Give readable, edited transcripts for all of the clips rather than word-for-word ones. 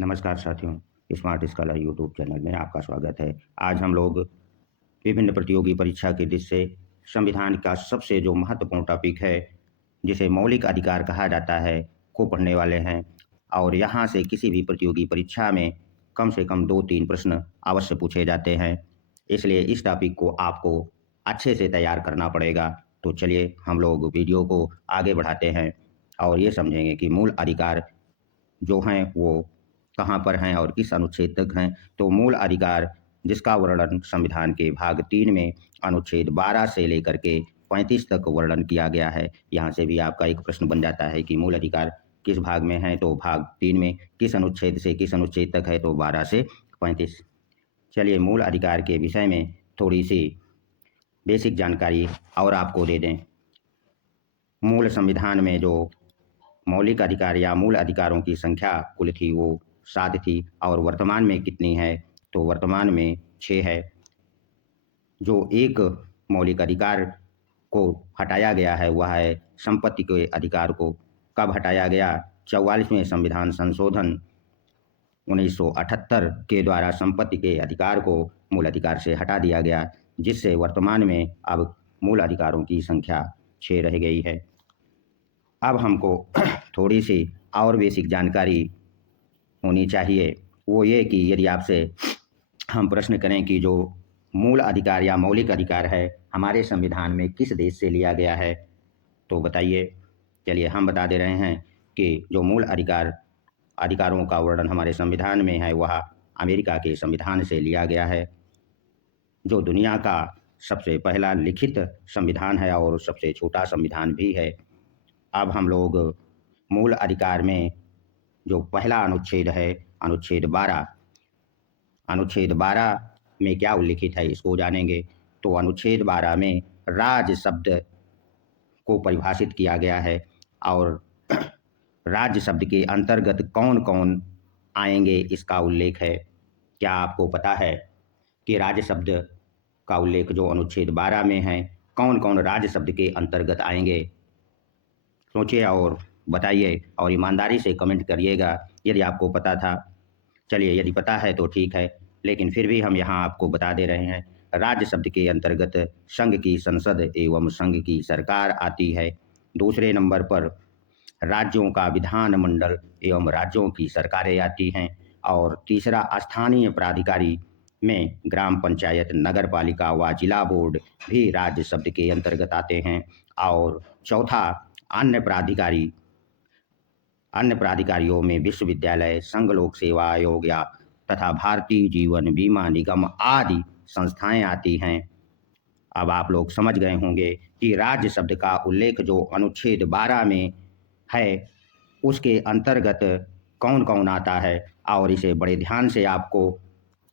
नमस्कार साथियों, smart scholar YouTube channel में आपका स्वागत है। आज हम लोग विभिन्न प्रतियोगी परीक्षा की दृष्टि से संविधान का सबसे जो महत्वपूर्ण टॉपिक है, जिसे मौलिक अधिकार कहा जाता है, को पढ़ने वाले हैं। और यहाँ से किसी भी प्रतियोगी परीक्षा में कम से कम 2-3 प्रश्न अवश्य पूछे जाते हैं। इसलिए इस टॉपिक को आपको अच्छे से तैयार करना पड़ेगा। तो चलिए हम लोग वीडियो को आगे बढ़ाते हैं और ये समझेंगे कि मूल अधिकार जो हैं वो कहाँ पर हैं और किस अनुच्छेद तक हैं। तो मूल अधिकार जिसका वर्णन संविधान के भाग 3 में अनुच्छेद 12 से लेकर के 35 तक वर्णन किया गया है। यहाँ से भी आपका एक प्रश्न बन जाता है कि मूल अधिकार किस भाग में है, तो भाग 3 में किस अनुच्छेद से किस अनुच्छेद तक है, तो 12 से 35। चलिए मूल अधिकार के विषय में थोड़ी सी बेसिक जानकारी और आपको दे दें। मूल संविधान में जो मौलिक अधिकार या मूल अधिकारों की संख्या कुल थी वो 7 थी और वर्तमान में कितनी है, तो वर्तमान में 6 है। जो एक मौलिक अधिकार को हटाया गया है वह है संपत्ति के अधिकार को। कब हटाया गया? 44वें संविधान संशोधन 1978 के द्वारा संपत्ति के अधिकार को मूल अधिकार से हटा दिया गया, जिससे वर्तमान में अब मूल अधिकारों की संख्या 6 रह गई है। अब हमको थोड़ी सी और बेसिक जानकारी होनी चाहिए। वो ये कि यदि आपसे हम प्रश्न करें कि जो मूल अधिकार या मौलिक अधिकार है हमारे संविधान में किस देश से लिया गया है, तो बताइए। चलिए हम बता दे रहे हैं कि जो मूल अधिकारों का वर्णन हमारे संविधान में है वह अमेरिका के संविधान से लिया गया है, जो दुनिया का सबसे पहला लिखित संविधान है और सबसे छोटा संविधान भी है। अब हम लोग मूल अधिकार में जो पहला अनुच्छेद है, अनुच्छेद 12 में क्या उल्लिखित है इसको जानेंगे। तो अनुच्छेद 12 में राज्य शब्द को परिभाषित किया गया है और राज्य शब्द के अंतर्गत कौन कौन आएंगे इसका उल्लेख है। क्या आपको पता है कि राज्य शब्द का उल्लेख जो अनुच्छेद 12 में है, कौन कौन राज्य शब्द के अंतर्गत आएंगे? सोचिए और बताइए और ईमानदारी से कमेंट करिएगा यदि आपको पता था। चलिए यदि पता है तो ठीक है, लेकिन फिर भी हम यहाँ आपको बता दे रहे हैं। राज्य शब्द के अंतर्गत संघ की संसद एवं संघ की सरकार आती है। दूसरे नंबर पर राज्यों का विधानमंडल एवं राज्यों की सरकारें आती हैं। और तीसरा स्थानीय प्राधिकारी में ग्राम पंचायत, नगर पालिका व जिला बोर्ड भी राज्य शब्द के अंतर्गत आते हैं। और चौथा अन्य प्राधिकारियों में विश्वविद्यालय, संघ लोक सेवा आयोग या तथा भारतीय जीवन बीमा निगम आदि संस्थाएं आती हैं। अब आप लोग समझ गए होंगे कि राज्य शब्द का उल्लेख जो अनुच्छेद 12 में है उसके अंतर्गत कौन कौन आता है, और इसे बड़े ध्यान से आपको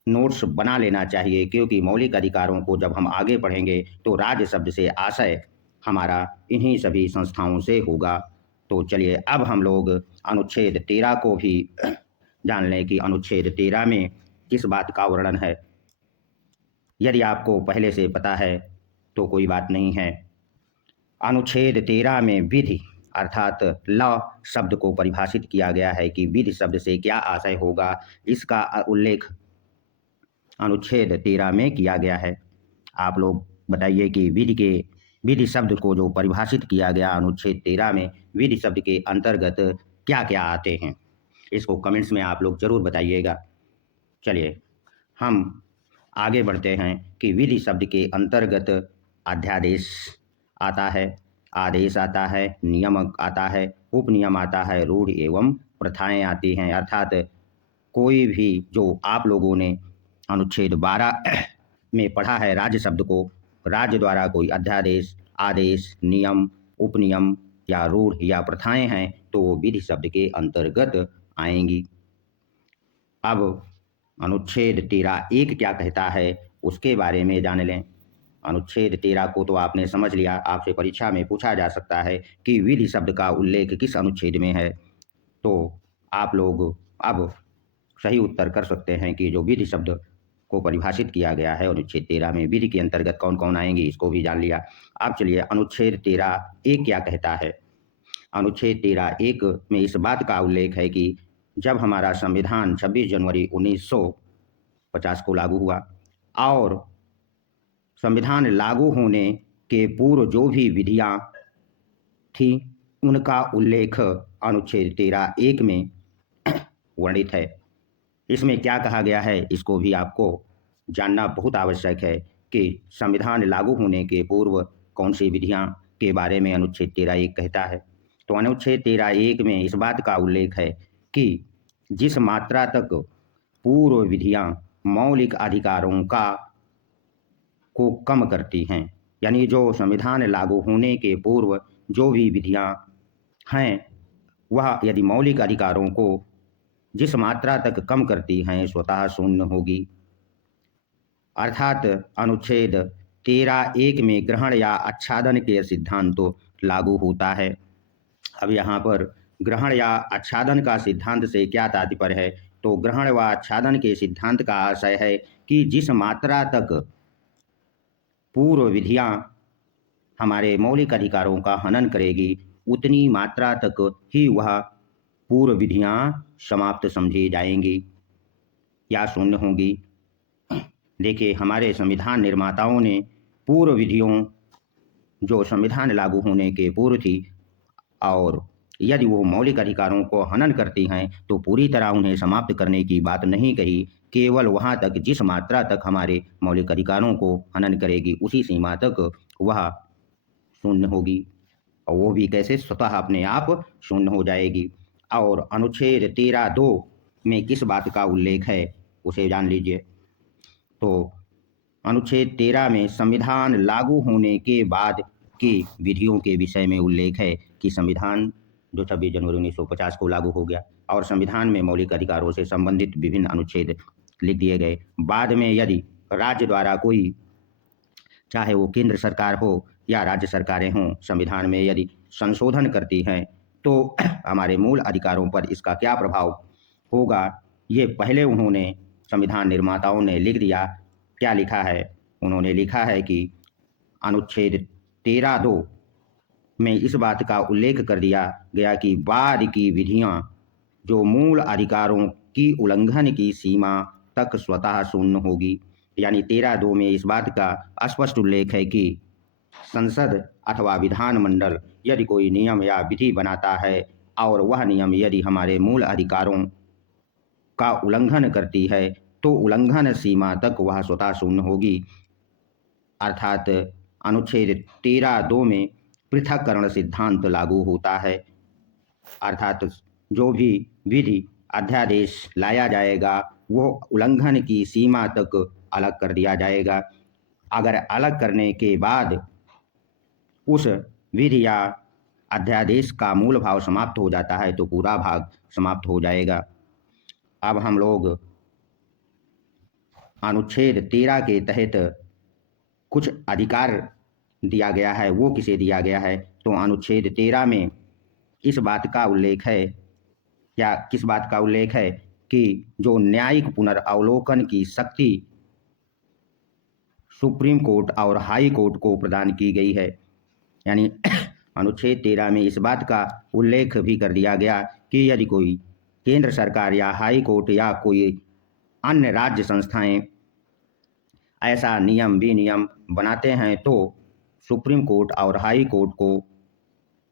नोट्स बना लेना चाहिए, क्योंकि मौलिक अधिकारों को जब हम आगे पढ़ेंगे तो राज्य शब्द से आशय हमारा इन्हीं सभी संस्थाओं से होगा। तो चलिए अब हम लोग अनुच्छेद 13 को भी जान लें कि अनुच्छेद 13 में किस बात का वर्णन है। यदि आपको पहले से पता है तो कोई बात नहीं है। अनुच्छेद 13 में विधि अर्थात लॉ शब्द को परिभाषित किया गया है कि विधि शब्द से क्या आशय होगा, इसका उल्लेख अनुच्छेद 13 में किया गया है। आप लोग बताइए कि विधि शब्द को जो परिभाषित किया गया अनुच्छेद 13 में, विधि शब्द के अंतर्गत क्या क्या आते हैं, इसको कमेंट्स में आप लोग जरूर बताइएगा। चलिए हम आगे बढ़ते हैं कि विधि शब्द के अंतर्गत अध्यादेश आता है, आदेश आता है, नियम आता है, उपनियम आता है, रूढ़ एवं प्रथाएं आती हैं। अर्थात कोई भी जो आप लोगों ने अनुच्छेद 12 में पढ़ा है राज्य शब्द को, राज्य द्वारा कोई अध्यादेश, आदेश, नियम, उपनियम या रूढ़ या प्रथाएं हैं तो वो विधि शब्द के अंतर्गत आएंगी। अब अनुच्छेद 13(1) क्या कहता है उसके बारे में जान लें। अनुच्छेद 13 को तो आपने समझ लिया, आपसे परीक्षा में पूछा जा सकता है कि विधि शब्द का उल्लेख किस अनुच्छेद में है। तो आप लोग अब सही उत्तर कर सकते हैं कि जो विधि शब्द को परिभाषित किया गया है अनुच्छेद 13 में, विधि के अंतर्गत कौन कौन आएंगे इसको भी जान लिया। अब चलिए अनुच्छेद 13(1) क्या कहता है। अनुच्छेद 13(1) में इस बात का उल्लेख है कि जब हमारा संविधान 26 जनवरी 1950 को लागू हुआ और संविधान लागू होने के पूर्व जो भी विधियां थी उनका उल्लेख अनुच्छेद 13(1) में वर्णित है। इसमें क्या कहा गया है इसको भी आपको जानना बहुत आवश्यक है कि संविधान लागू होने के पूर्व कौन सी विधियां के बारे में अनुच्छेद 13(1) कहता है। तो अनुच्छेद 13(1) में इस बात का उल्लेख है कि जिस मात्रा तक पूर्व विधियां मौलिक अधिकारों को कम करती हैं, यानी जो संविधान लागू होने के पूर्व जो भी विधियां हैं वह यदि मौलिक अधिकारों को जिस मात्रा तक कम करती हैं स्वतः शून्य होगी। अर्थात अनुच्छेद 13(1) में ग्रहण या आच्छादन के सिद्धांत तो लागू होता है। अब यहाँ पर ग्रहण या आच्छादन का सिद्धांत से क्या तात्पर्य है? तो ग्रहण व आच्छादन के सिद्धांत का आशय है कि जिस मात्रा तक पूर्व विधियां हमारे मौलिक अधिकारों का हनन करेगी उतनी मात्रा तक ही वह पूर्व विधियां समाप्त समझी जाएंगी या शून्य होंगी। देखिए, हमारे संविधान निर्माताओं ने पूर्व विधियों जो संविधान लागू होने के पूर्व थी और यदि वो मौलिक अधिकारों को हनन करती हैं तो पूरी तरह उन्हें समाप्त करने की बात नहीं कही, केवल वहाँ तक जिस मात्रा तक हमारे मौलिक अधिकारों को हनन करेगी उसी सीमा तक वह शून्य होगी, और वो भी कैसे? स्वतः अपने आप शून्य हो जाएगी। और अनुच्छेद 13(2) में किस बात का उल्लेख है उसे जान लीजिए। तो अनुच्छेद 13 में संविधान लागू होने के बाद की विधियों के विषय में उल्लेख है कि संविधान जो 26 जनवरी 1950 को लागू हो गया और संविधान में मौलिक अधिकारों से संबंधित विभिन्न अनुच्छेद लिख दिए गए। बाद में यदि राज्य द्वारा कोई, चाहे वो केंद्र सरकार हो या राज्य सरकारें हों, संविधान में यदि संशोधन करती हैं तो हमारे मूल अधिकारों पर इसका क्या प्रभाव होगा, ये पहले उन्होंने संविधान निर्माताओं ने लिख दिया। क्या लिखा है? उन्होंने लिखा है कि अनुच्छेद 13(2) में इस बात का उल्लेख कर दिया गया कि बाद की विधियां जो मूल अधिकारों की उल्लंघन की सीमा तक स्वतः शून्य होगी। यानी 13(2) में इस बात का स्पष्ट उल्लेख है कि संसद अथवा विधानमंडल यदि कोई नियम या विधि बनाता है और वह नियम यदि हमारे मूल अधिकारों का उल्लंघन करती है तो उल्लंघन सीमा तक वह स्वतः शून्य होगी। अर्थात अनुच्छेद 13(2) में पृथक्करण सिद्धांत लागू होता है। अर्थात जो भी विधि अध्यादेश लाया जाएगा वो उल्लंघन की सीमा तक अलग कर दिया जाएगा। अगर अलग करने के बाद उस विधि या अध्यादेश का मूल भाव समाप्त हो जाता है तो पूरा भाग समाप्त हो जाएगा। अब हम लोग अनुच्छेद 13 के तहत कुछ अधिकार दिया गया है, वो किसे दिया गया है? तो अनुच्छेद 13 में इस बात का उल्लेख है, या किस बात का उल्लेख है कि जो न्यायिक पुनर्अवलोकन की शक्ति सुप्रीम कोर्ट और हाई कोर्ट को प्रदान की गई है। यानी अनुच्छेद 13 में इस बात का उल्लेख भी कर दिया गया कि यदि कोई केंद्र सरकार या हाई कोर्ट या कोई अन्य राज्य संस्थाएं ऐसा नियम विनियम बनाते हैं तो सुप्रीम कोर्ट और हाई कोर्ट को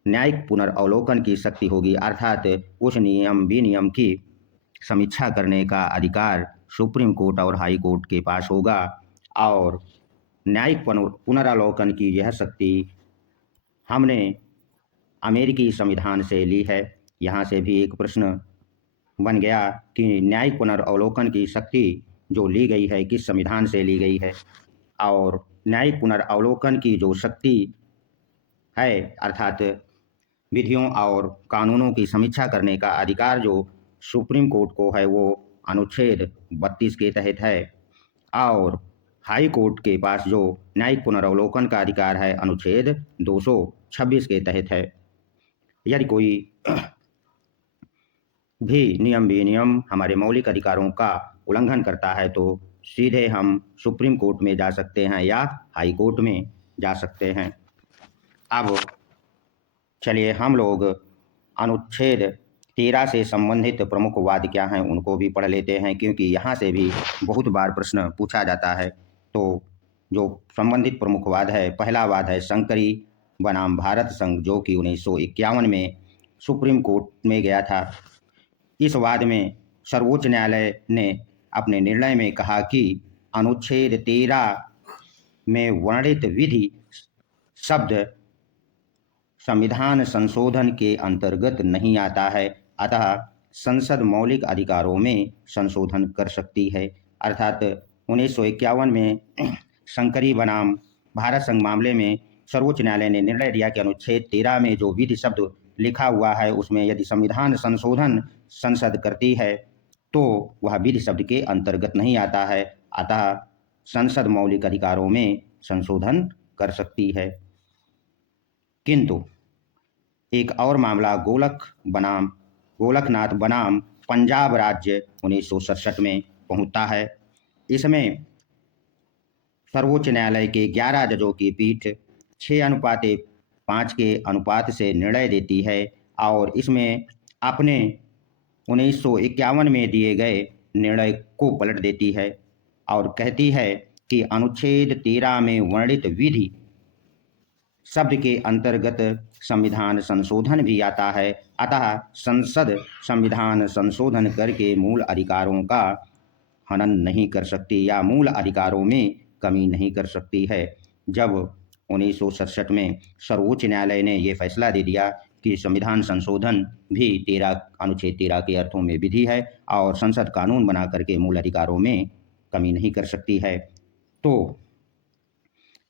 न्यायिक पुनर्अवलोकन की शक्ति होगी। अर्थात उस नियम विनियम की समीक्षा करने का अधिकार सुप्रीम कोर्ट और हाई कोर्ट के पास होगा और न्यायिक पुनरावलोकन की यह शक्ति हमने अमेरिकी संविधान से ली है। यहाँ से भी एक प्रश्न बन गया कि न्यायिक पुनर्अवलोकन की शक्ति जो ली गई है किस संविधान से ली गई है, और न्यायिक पुनर्अवलोकन की जो शक्ति है अर्थात विधियों और कानूनों की समीक्षा करने का अधिकार जो सुप्रीम कोर्ट को है वो अनुच्छेद 32 के तहत है, और हाई कोर्ट के पास जो न्यायिक पुनर्अवलोकन का अधिकार है अनुच्छेद 226 के तहत है। यदि कोई भी नियम विनियम हमारे मौलिक अधिकारों का उल्लंघन करता है तो सीधे हम सुप्रीम कोर्ट में जा सकते हैं या हाई कोर्ट में जा सकते हैं। अब चलिए हम लोग अनुच्छेद तेरा से संबंधित प्रमुख वाद क्या हैं उनको भी पढ़ लेते हैं, क्योंकि यहाँ से भी बहुत बार प्रश्न पूछा जाता है। तो जो संबंधित प्रमुख वाद है, पहला वाद है शंकरी बनाम भारत संघ, जो कि 1951 में सुप्रीम कोर्ट में गया था। इस वाद में सर्वोच्च न्यायालय ने अपने निर्णय में कहा कि अनुच्छेद 13 में वर्णित विधि शब्द संविधान संशोधन के अंतर्गत नहीं आता है, अतः संसद मौलिक अधिकारों में संशोधन कर सकती है। अर्थात 1951 में शंकरी बनाम भारत संघ मामले में सर्वोच्च न्यायालय ने निर्णय दिया कि अनुच्छेद 13 में जो विधि शब्द लिखा हुआ है उसमें यदि संविधान संशोधन संसद करती है तो वह विधि शब्द के अंतर्गत नहीं आता है, अतः संसद मौलिक अधिकारों में संशोधन कर सकती है। किंतु एक और मामला गोलकनाथ बनाम पंजाब राज्य 1967 में पहुंचता है। इसमें सर्वोच्च न्यायालय के 11 जजों की पीठ 6:5 के अनुपात से निर्णय देती है और इसमें अपने 1951 में दिए गए निर्णय को पलट देती है और कहती है कि अनुच्छेद 13 में वर्णित विधि शब्द के अंतर्गत संविधान संशोधन भी आता है, अतः संसद संविधान संशोधन करके मूल अधिकारों का हनन नहीं कर सकती या मूल अधिकारों में कमी नहीं कर सकती है। जब 1967 में सर्वोच्च न्यायालय ने यह फैसला दे दिया कि संविधान संशोधन भी अनुच्छेद 13 के अर्थों में विधि है और संसद कानून बना करके मूल अधिकारों में कमी नहीं कर सकती है, तो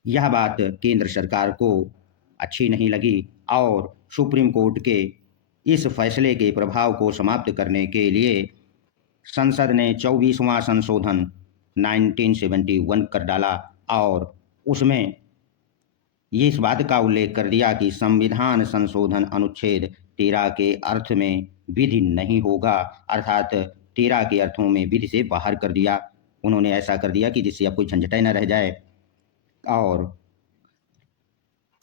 यह बात केंद्र सरकार को अच्छी नहीं लगी और सुप्रीम कोर्ट के इस फैसले के प्रभाव को समाप्त करने के लिए संसद ने 24वां संशोधन 1971 कर डाला और उसमें ये इस बात का उल्लेख कर दिया कि संविधान संशोधन अनुच्छेद 13 के अर्थ में विधि नहीं होगा, अर्थात 13 के अर्थों में विधि से बाहर कर दिया। उन्होंने ऐसा कर दिया कि जिससे अब कोई झंझट न रह जाए। और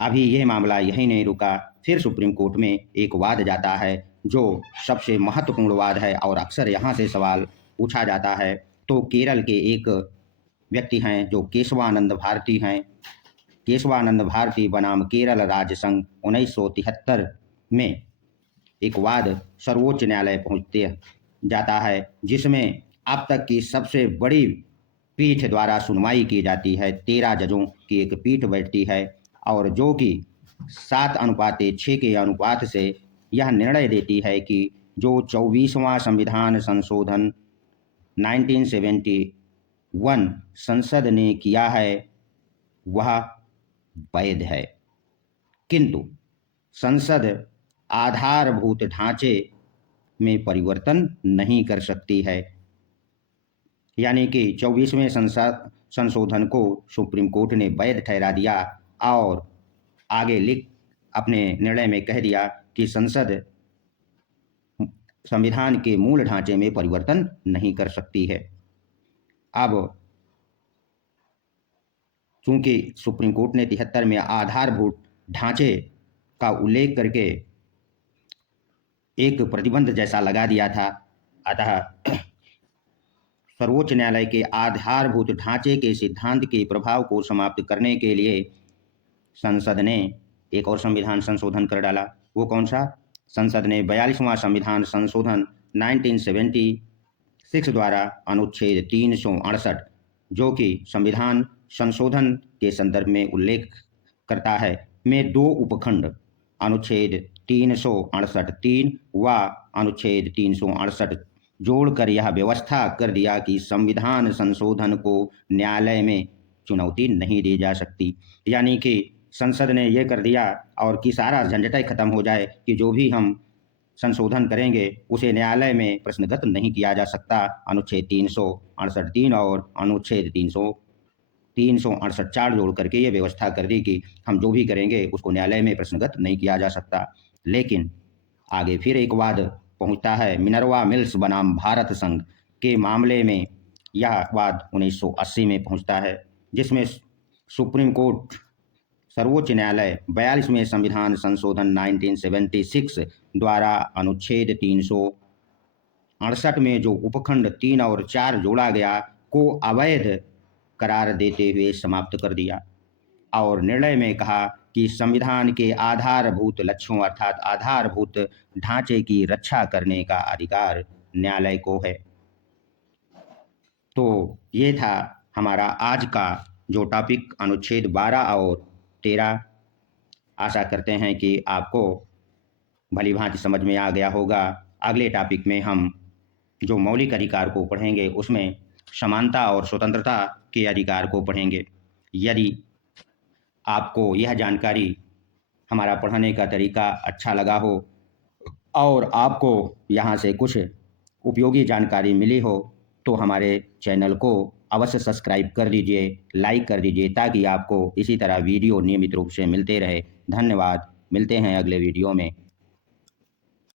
अभी यह मामला यहीं नहीं रुका, फिर सुप्रीम कोर्ट में एक वाद जाता है जो सबसे महत्वपूर्ण वाद है और अक्सर यहाँ से सवाल पूछा जाता है। तो केरल के एक व्यक्ति हैं जो केशवानंद भारती हैं। केशवानंद भारती बनाम केरल राज्य संघ 1973 में एक वाद सर्वोच्च न्यायालय पहुँचते जाता है, जिसमें अब तक की सबसे बड़ी पीठ द्वारा सुनवाई की जाती है। 13 जजों की एक पीठ बैठती है और जो कि 7:6 के अनुपात से यह निर्णय देती है कि जो 24वां संविधान संशोधन 1971 संसद ने किया है वह वैध है, किंतु संसद आधारभूत ढांचे में परिवर्तन नहीं कर सकती है। यानी कि 24वें संशोधन को सुप्रीम कोर्ट ने वैध ठहरा दिया और आगे लिख अपने निर्णय में कह दिया कि संसद संविधान के मूल ढांचे में परिवर्तन नहीं कर सकती है। अब चूंकि सुप्रीम कोर्ट ने 73 में आधारभूत ढांचे का उल्लेख करके एक प्रतिबंध जैसा लगा दिया था, अतः सर्वोच्च न्यायालय के आधारभूत ढांचे के सिद्धांत के प्रभाव को समाप्त करने के लिए संसद ने एक और संविधान संशोधन कर डाला। वो कौन सा? संसद ने 42वां संविधान संशोधन 1976 द्वारा अनुच्छेद 368 जो कि संविधान संशोधन के संदर्भ में उल्लेख करता है में 2 उपखंड अनुच्छेद 368(3) व अनुच्छेद 368 जोड़कर यह व्यवस्था कर दिया कि संविधान संशोधन को न्यायालय में चुनौती नहीं दी जा सकती। यानी कि संसद ने यह कर दिया और कि सारा झंझट खत्म हो जाए कि जो भी हम संशोधन करेंगे उसे न्यायालय में प्रश्नगत नहीं किया जा सकता। अनुच्छेद 368(3) और अनुच्छेद 368(4) जोड़ करके ये व्यवस्था कर दी कि हम जो भी करेंगे उसको न्यायालय में प्रश्नगत नहीं किया जा सकता। लेकिन आगे फिर एक वाद पहुंचता है मिनर्वा मिल्स बनाम भारत संघ के मामले में। यह वाद 1980 में पहुंचता है, जिसमें सुप्रीम कोर्ट सर्वोच्च न्यायालय 42वें संविधान संशोधन 1976 द्वारा अनुच्छेद 368 में जो उपखंड 3 और 4 जोड़ा गया को अवैध करार देते हुए समाप्त कर दिया और निर्णय में कहा कि संविधान के आधारभूत लक्ष्यों अर्थात आधारभूत ढांचे की रक्षा करने का अधिकार न्यायालय को है। तो ये था हमारा आज का जो टॉपिक अनुच्छेद 12 और 13। आशा करते हैं कि आपको भली भांति समझ में आ गया होगा। अगले टॉपिक में हम जो मौलिक अधिकार को पढ़ेंगे उसमें समानता और स्वतंत्रता के अधिकार को पढ़ेंगे। यदि आपको यह जानकारी हमारा पढ़ाने का तरीका अच्छा लगा हो और आपको यहाँ से कुछ उपयोगी जानकारी मिली हो तो हमारे चैनल को अवश्य सब्सक्राइब कर दीजिए, लाइक कर दीजिए ताकि आपको इसी तरह वीडियो नियमित रूप से मिलते रहे। धन्यवाद। मिलते हैं अगले वीडियो में।